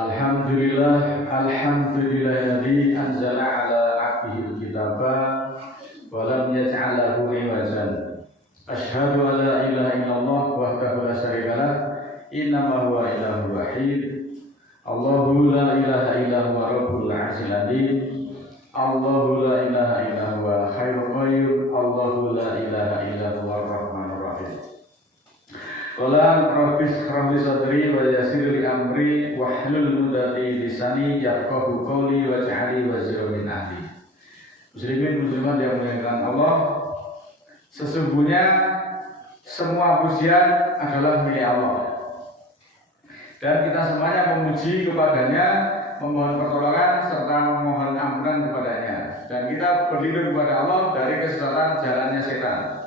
Alhamdulillahilladzi anzala ala 'abdihil kitaba wa lam yaj'al lahu 'iwajan. Asyhadu an la ilaha illallah wahdahu la syarikalah, innama huwa ilahun wahid. Allahu la ilaha illa huwa rabbul 'arsyil 'azim. Allahu la ilaha illa huwa khairul qayyum. Allahu la ilaha illa huwa ar-rahmanur rahim. Qala rabbis shrah li sadri wa yassir li amri wahlul 'uqdatam lisani yafqahu qawli waj'alni waziran min ahli. Muslimin muslimat yang dimuliakan Allah, sesungguhnya semua pujian adalah milik Allah, dan kita semuanya memuji kepadanya, memohon pertolongan serta memohon ampunan kepadanya, dan kita berlindung kepada Allah dari kesesatan jalannya setan.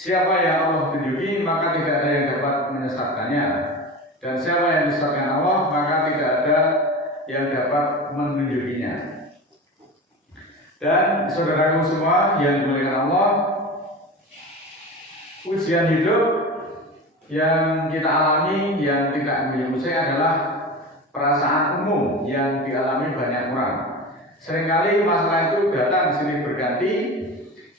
Siapa yang Allah tunjuki, maka tidak ada yang dapat menyesatkannya, dan siapa yang disesatkan Allah, maka tidak ada yang dapat menunjukinya. Dan saudaraku semua yang dimuliakan Allah, ujian hidup yang kita alami yang tidak ambil usai adalah perasaan umum yang dialami banyak orang. Seringkali masalah itu datang silih berganti,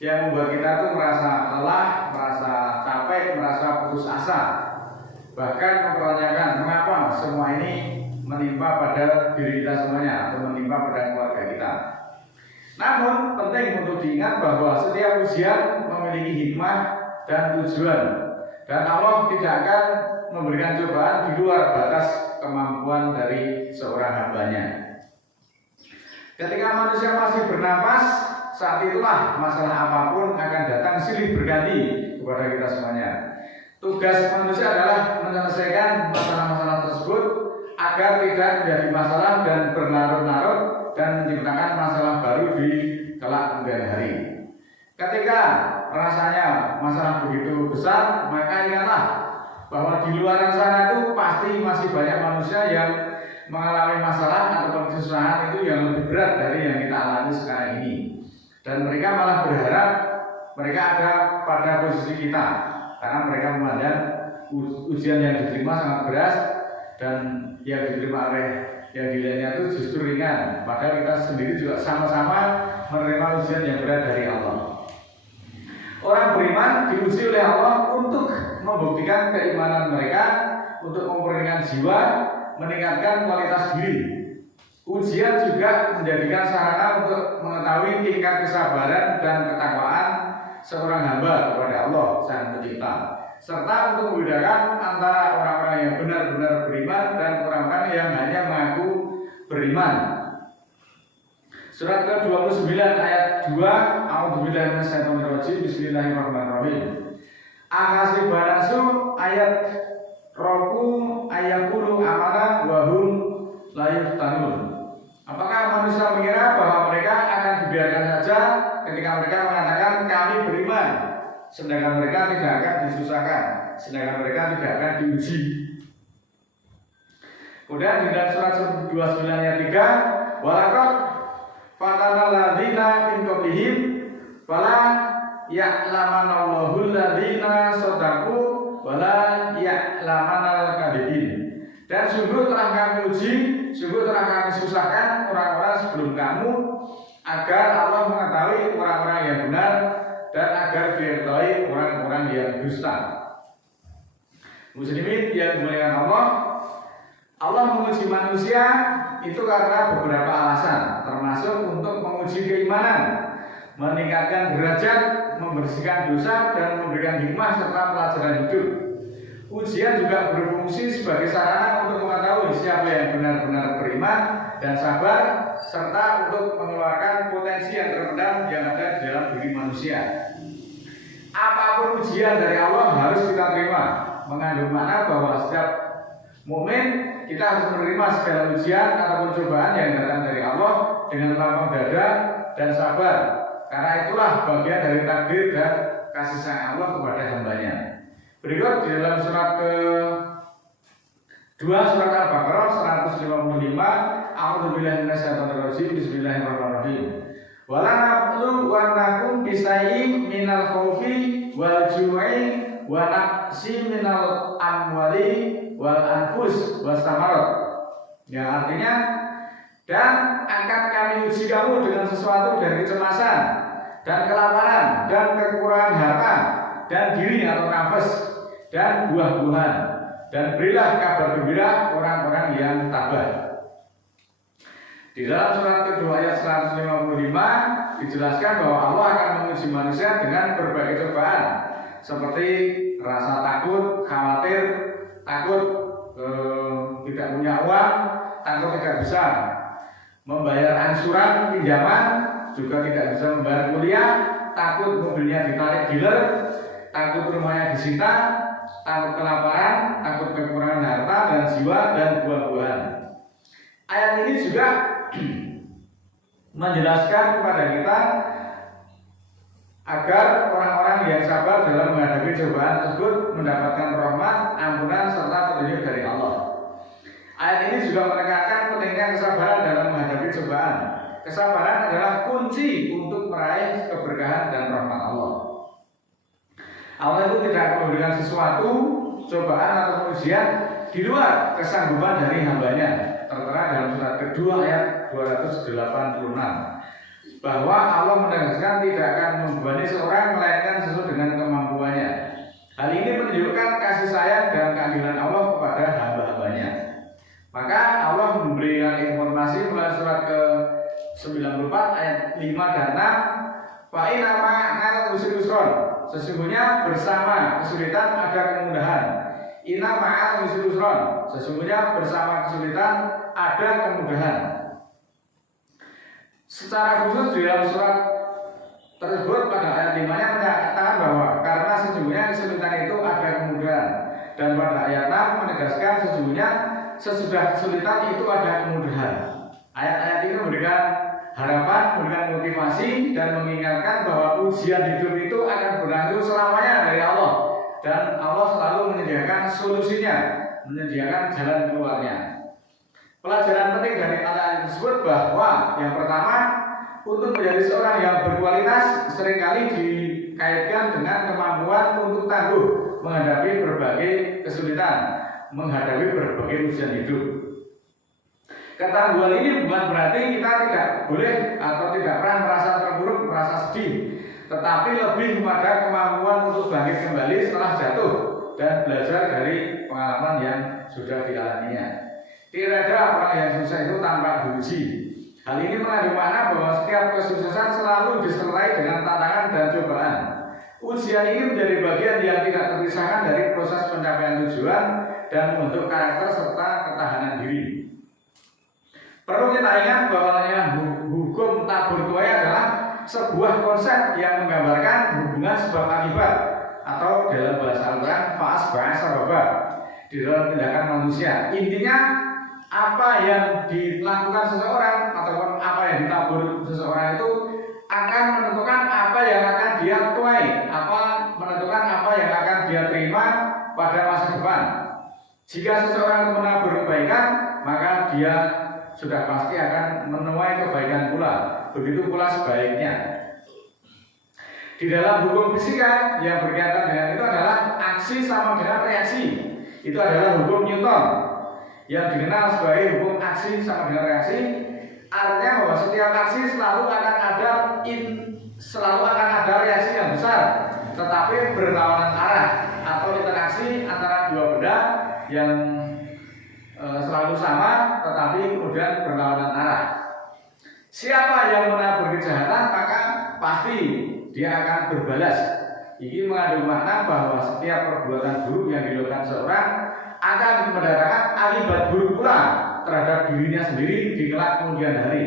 yang membuat kita tuh merasa lelah, merasa capek, merasa putus asa, bahkan mempertanyakan mengapa semua ini menimpa pada diri kita semuanya atau menimpa pada keluarga kita. Namun penting untuk diingat bahwa setiap ujian memiliki hikmah dan tujuan, dan Allah tidak akan memberikan cobaan di luar batas kemampuan dari seorang hambanya. Ketika manusia masih bernapas, saat itulah masalah apapun akan datang silih berganti kepada kita semuanya. Tugas manusia adalah menyelesaikan masalah-masalah tersebut agar tidak menjadi masalah dan berlarut-larut dan menciptakan masalah baru di kelak kemudian hari. Ketika rasanya masalah begitu besar, maka ingatlah bahwa di luar sana itu pasti masih banyak manusia yang mengalami masalah atau kesusahan itu yang lebih berat dari yang kita alami sekarang ini. Dan mereka malah berharap mereka ada pada posisi kita, karena mereka memandang ujian yang diterima sangat berat dan yang diterima oleh yang dilihatnya itu justru ringan. Padahal kita sendiri juga sama-sama menerima ujian yang berat dari Allah. Orang beriman diuji oleh Allah untuk membuktikan keimanan mereka, untuk memurnikan jiwa, meningkatkan kualitas diri. Ujian juga menjadikan sarana untuk mengetahui tingkat kesabaran dan ketakwaan seorang hamba kepada Allah Sang Pencipta, serta untuk membedakan antara orang-orang yang benar-benar beriman dan orang-orang yang hanya mengaku beriman. Surat ke-29 ayat 2, A'udzubillahi minasyaitonirrajim, Bismillahirrahmanirrahim. Ahasibanasu ayat roku ayakulu amana wahum la yuftanun. Apakah manusia mengira bahwa mereka akan dibiarkan saja ketika mereka mengatakan kami beriman, sedangkan mereka tidak akan disusahkan, sedangkan mereka tidak akan diuji. Kemudian di dalam surat 29 ayat 3, walaqad fatana alladziina min qablihim fala ya'lamanallahu alladziina shadaqu wala ya'lamanal kadhibin. Dan sungguh telah kami uji, sungguh telah kami susahkan orang-orang sebelum kamu, agar Allah mengetahui orang-orang yang benar dan agar diketahui orang-orang yang dusta. Muslimin yang dimuliakan Allah, Allah menguji manusia itu karena beberapa alasan, termasuk untuk menguji keimanan, meningkatkan derajat, membersihkan dosa, dan memberikan hikmah serta pelajaran hidup. Ujian juga berfungsi sebagai sarana untuk mengetahui siapa yang benar-benar beriman dan sabar, serta untuk mengeluarkan potensi yang terpendam yang ada di dalam diri manusia. Apapun ujian dari Allah harus kita terima, mengandung makna bahwa setiap mukmin kita harus menerima segala ujian ataupun cobaan yang datang dari Allah dengan lapang dada dan sabar, karena itulah bagian dari takdir dan kasih sayang Allah kepada hambanya. Berikut di dalam surat ke-2 surat Al-Baqarah 155, A'udzubillahi minasyaitonirrajim, Bismillahirrahmanirrahim. Wala nablu wa nakum bisayyin minal khaufi wal ju'i wa naqsi minal amwali wal anfus was samarat Yang artinya, dan akan kami uji kamu dengan sesuatu dari kecemasan dan kelaparan dan kekurangan harta dan diri atau nafas dan buah-buahan, dan berilah kabar gembira orang-orang yang tabah. Di dalam surat kedua ayat 155 dijelaskan bahwa Allah akan menguji manusia dengan berbagai cobaan, seperti rasa takut, khawatir, takut tidak punya uang, takut tidak bisa membayar angsuran pinjaman, juga tidak bisa membayar kuliah, takut mobilnya ditarik dealer, takut rumahnya disita, takut kelaparan, takut kekurangan harta dan jiwa dan buah-buahan. Ayat ini juga menjelaskan kepada kita agar orang-orang yang sabar dalam menghadapi cobaan tersebut mendapatkan rahmat, ampunan serta petunjuk dari Allah. Ayat ini juga menekankan pentingnya kesabaran dalam menghadapi cobaan. Kesabaran adalah kunci untuk meraih keberkahan dan rahmat Allah. Allah itu tidak memberikan sesuatu, cobaan atau ujian di luar kesanggupan dari hambanya. Tertera dalam surat kedua ayat 286 bahwa Allah menegaskan tidak akan membebani seorang melainkan sesuai dengan kemampuannya. Hal ini menunjukkan kasih sayang dan keadilan Allah kepada hamba-hambanya. Maka Allah memberikan informasi melalui surat ke-94 ayat 5 dan 6, fa inna ma'al usri yusron, sesungguhnya bersama kesulitan ada kemudahan. Inna ma'al usri yusron, sesungguhnya bersama kesulitan ada kemudahan. Secara khusus di dalam surat tersebut pada ayat 5-nya menyatakan bahwa karena sesungguhnya kesulitan itu ada kemudahan, dan pada ayat 6 menegaskan sesungguhnya sesudah kesulitan itu ada kemudahan. Ayat-ayat ini memberikan harapan, memberikan motivasi dan mengingatkan bahwa ujian hidup itu akan berlangsung selamanya dari Allah, dan Allah selalu menyediakan solusinya, menyediakan jalan keluarnya. Pelajaran penting dari ayat tersebut bahwa yang pertama, untuk menjadi seorang yang berkualitas seringkali dikaitkan dengan kemampuan untuk tangguh menghadapi berbagai kesulitan, menghadapi berbagai ujian hidup. Ketangguhan ini bukan berarti kita tidak boleh atau tidak pernah merasa terpuruk, merasa sedih, tetapi lebih kepada kemampuan untuk bangkit kembali setelah jatuh dan belajar dari pengalaman yang sudah dialaminya. Tidak ada orang yang susah itu tanpa diuji. Hal ini mengandung makna bahwa setiap kesuksesan selalu disertai dengan tantangan dan cobaan. Ujian ini menjadi bagian yang tidak terpisahkan dari proses pencapaian tujuan dan membentuk karakter serta ketahanan diri. Perlu kita ingat bahwa hukum tabur tuai adalah sebuah konsep yang menggambarkan hubungan sebab akibat, atau dalam bahasa Al-Quran fa'as bahasa babak di dalam tindakan manusia. Intinya, apa yang dilakukan seseorang ataupun apa yang ditabur seseorang itu akan menentukan apa yang akan dia tuai, menentukan apa yang akan dia terima pada masa depan. Jika seseorang menabur kebaikan, maka dia sudah pasti akan menuai kebaikan pula. Begitu pula sebaliknya. Di dalam hukum fisika yang berkaitan dengan itu adalah aksi sama dengan reaksi. Itu adalah hukum Newton yang dikenal sebagai hukum aksi sama dengan reaksi. Artinya bahwa setiap aksi selalu akan ada reaksi yang besar, tetapi berlawanan arah, atau interaksi antara dua benda yang selalu sama tetapi kemudian berlawanan arah. Siapa yang menabur kejahatan maka pasti dia akan berbalas. Ini mengandung makna bahwa setiap perbuatan buruk yang dilakukan seorang akan mendatangkan akibat buruk pula terhadap dirinya sendiri di kelak kemudian hari.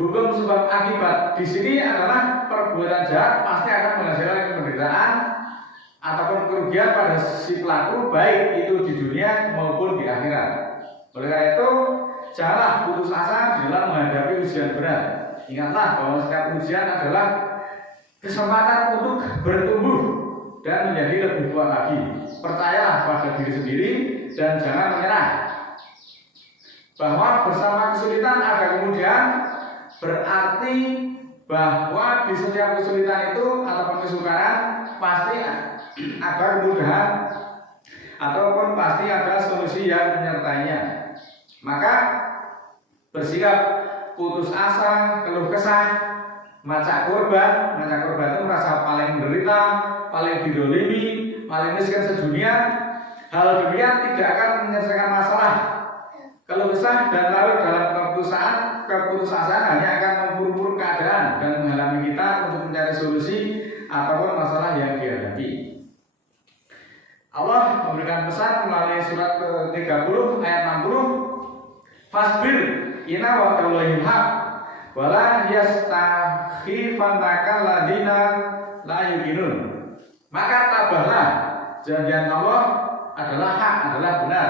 Hukum sebab akibat di sini adalah perbuatan jahat pasti akan menghasilkan penderitaan ataupun kerugian pada si pelaku, baik itu di dunia maupun di akhirat. Oleh karena itu, janganlah putus asa di dalam menghadapi ujian berat. Ingatlah bahwa setiap ujian adalah kesempatan untuk bertumbuh dan menjadi lebih kuat lagi. Percayalah pada diri sendiri dan jangan menyerah. Bahwa bersama kesulitan ada kemudian, berarti bahwa di setiap kesulitan itu ataupun kesukaran pasti ada kemudahan. ataupun pasti ada solusi yang menyertainya. Maka bersikap putus asa, keluh kesah, macak korban itu merasa paling menderita, paling didolimi, paling miskin sedunia. Hal demikian tidak akan menyelesaikan masalah. Keluh kesah dan larut dalam keputusasaan hanya akan memburuk keadaan dan menghalangi kita untuk mencari solusi apapun masalah yang dihadapi. Allah memberikan pesan melalui surat ke-30 ayat 60, Fasbir inna wa'dallahi haq wala yastakhifannaka ladina la yuqinun. Maka tabahlah, janjian Allah adalah hak, adalah benar,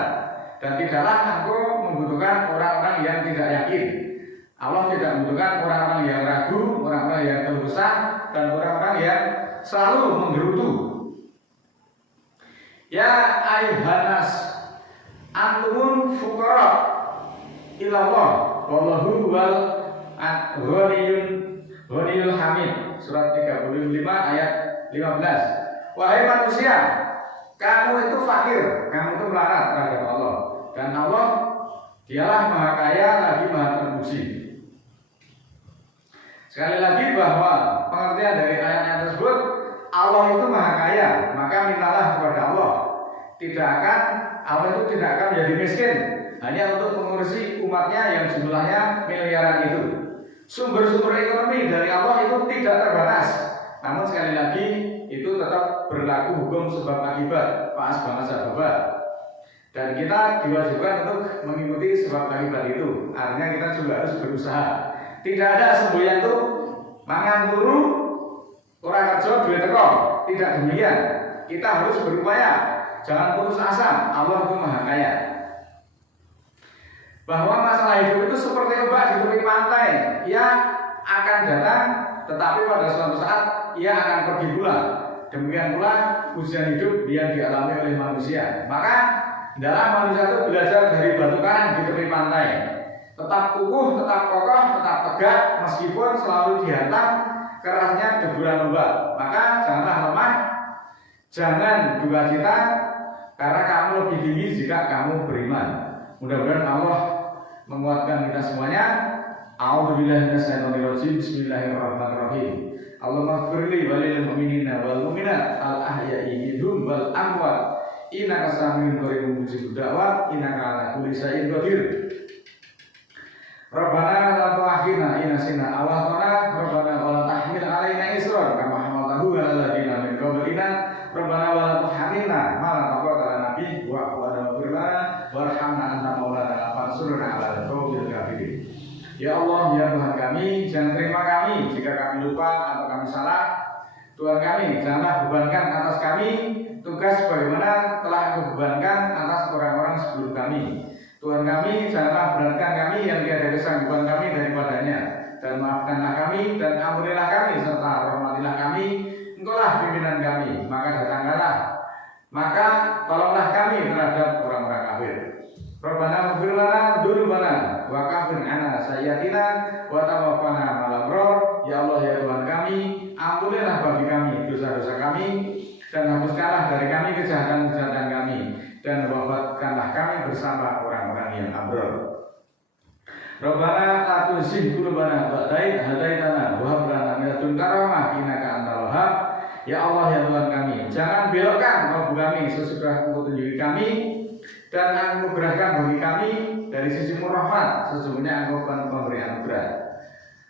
dan tidaklah engkau membutuhkan orang-orang yang tidak yakin. Allah tidak membutuhkan orang-orang yang ragu, orang-orang yang keluh kesah, dan orang-orang yang selalu menggerutu. Ya ayyuhannas antumun fuqara ilallah wallahu huwal ghaniyul hamid. Surat 35 ayat 15. Wahai manusia, kamu itu fakir, kamu itu melarat terhadap Allah, dan Allah dialah maha kaya lagi maha terpuji. Sekali lagi bahwa pengertian dari ayat tersebut, Allah itu maha kaya, maka mintalah kepada Allah. Allah itu tidak akan menjadi miskin hanya untuk mengurusi umatnya yang jumlahnya miliaran itu. Sumber-sumber ekonomi dari Allah itu tidak terbatas. Namun sekali lagi itu tetap berlaku hukum sebab akibat, faas banget sababa. Dan kita diwajibkan untuk mengikuti sebab akibat itu. Artinya kita juga harus berusaha. Tidak ada semboyan itu mangan turu ora kerja duwe teko. Tidak demikian. Kita harus berupaya. Jangan putus asa. Allah itu maha kaya. Bahwa masalah hidup itu seperti obat di tepi pantai. Ia akan datang, tetapi pada suatu saat ia akan pergi pula. Demikian pula ujian hidup yang dialami oleh manusia. Maka hendaklah manusia itu belajar dari batu karang di tepi pantai. Tetap kukuh, tetap kokoh, tetap tegak meskipun selalu dihantam kerasnya deburan ombak. Maka janganlah lemah, jangan duka cita, karena kamu lebih tinggi jika kamu beriman. Mudah-mudahan Allah menguatkan kita semuanya. A'udzubillahi minasyaitonirrajim. Bismillahirrahmanirrahim. Allahumma firli walil mu'minina wal mu'minat al ahya'i minhum wal amwat innaka samiun qaribun mujibud da'wat innaka ala kulli syai'in qadir. Rabbana la tu'akhidna in nasina aw akhtana rabbana wa la tahmil 'alaina isran kama hamaltahu 'alal ladzina min qablina rabbana wa la tuhammilna ma la taqata lana bihi wa'fu 'anna waghfir lana warhamna anta maulana fansurna 'alal qawmil kafirin. Ya Allah, ya Tuhan kami, jangan terima kami jika kami lupa atau kami salah. Tuhan kami, janganlah bebankan atas kami tugas bagaimana telah Engkau bebankan atas orang-orang sebelum kami. Tuhan kami, janganlah beratkan kami yang tiada kesanggupan kami daripadanya. Dan maafkanlah kami dan ampunilah kami serta rahmatilah kami. Engkaulah pimpinan kami, maka tolonglah kami terhadap orang-orang kafir. Rabbana ighfir lana dzunubana wa kaffir 'anna sayyi'atina wa tawaffana ma'al abrar. Ya Allah, ya Tuhan kami, ampunilah bagi kami dosa-dosa kami dan hapuskanlah dari kami kejahatan-kejahatan kami dan wafatkanlah kami bersama orang-orang yang abrar. Rabbana la tuzigh qulubana ba'da idh hadaitana wa hab lana min ladunka rahmah innaka antal wahhab. Ya Allah, ya Tuhan kami, jangan belokkan kalbu kami sesudah Engkau tunjuki kami, dan anugerahkan bagi kami dari sisi rahmat, sesungguhnya Engkau pemberi anugerah.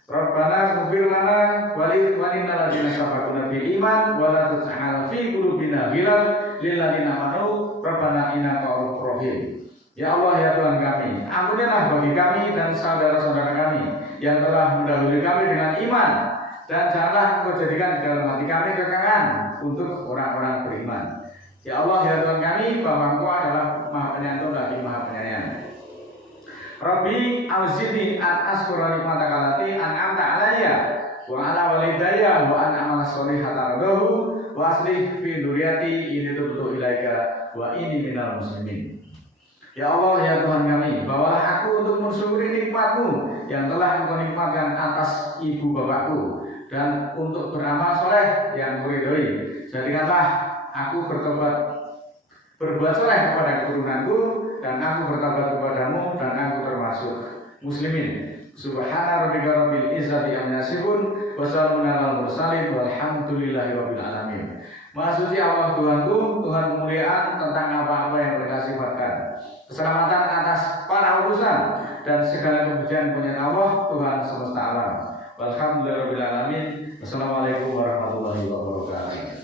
Rabbana ighfir lana wa li ikhwanina alladziina sabaquna bil iman wa la taj'al fi qulubina ghillan lil ladziina amanu rabbana innaka ra'ufur rahim. Ya Allah, ya Tuhan kami, ampunilah bagi kami dan saudara-saudara kami yang telah mendahului kami dengan iman, dan janganlah Engkau jadikan di dalam hati kami kekangan untuk orang-orang beriman. Ya Allah, ya Tuhan kami, bahwa Engkau adalah Maha Penyantun lagi Maha Penyayang. Rabbi auzi'ni an azkura nikmataka allati an'amta 'alayya wa 'ala walidayya wa an a'mala sholihan tardahu wa aslih fi dzurriyyati inni tubtu ilaika wa inni minal muslimin. Ya Allah, ya Tuhan kami, bawalah aku untuk mensyukuri nikmat-Mu yang telah Engkau nikmatkan atas ibu bapakku, dan untuk beramal soleh yang Engkau ridhoi. Jadikanlah aku bertobat berbuat soleh kepada keturunanku, dan aku bertobat kepadamu, dan aku termasuk muslimin. Subhana rabbika rabbil izzati amma yasifun, wa salamun alal mursalin, walhamdulillahi rabbil alamin. Maha suci Allah Tuhanku, Tuhan kemuliaan tentang apa-apa yang mereka sifatkan. Keselamatan atas para urusan dan segala kepujian punya Allah, Tuhan semesta alam. Walhamdulillahi rabbil alamin. Wassalamualaikum warahmatullahi wabarakatuh.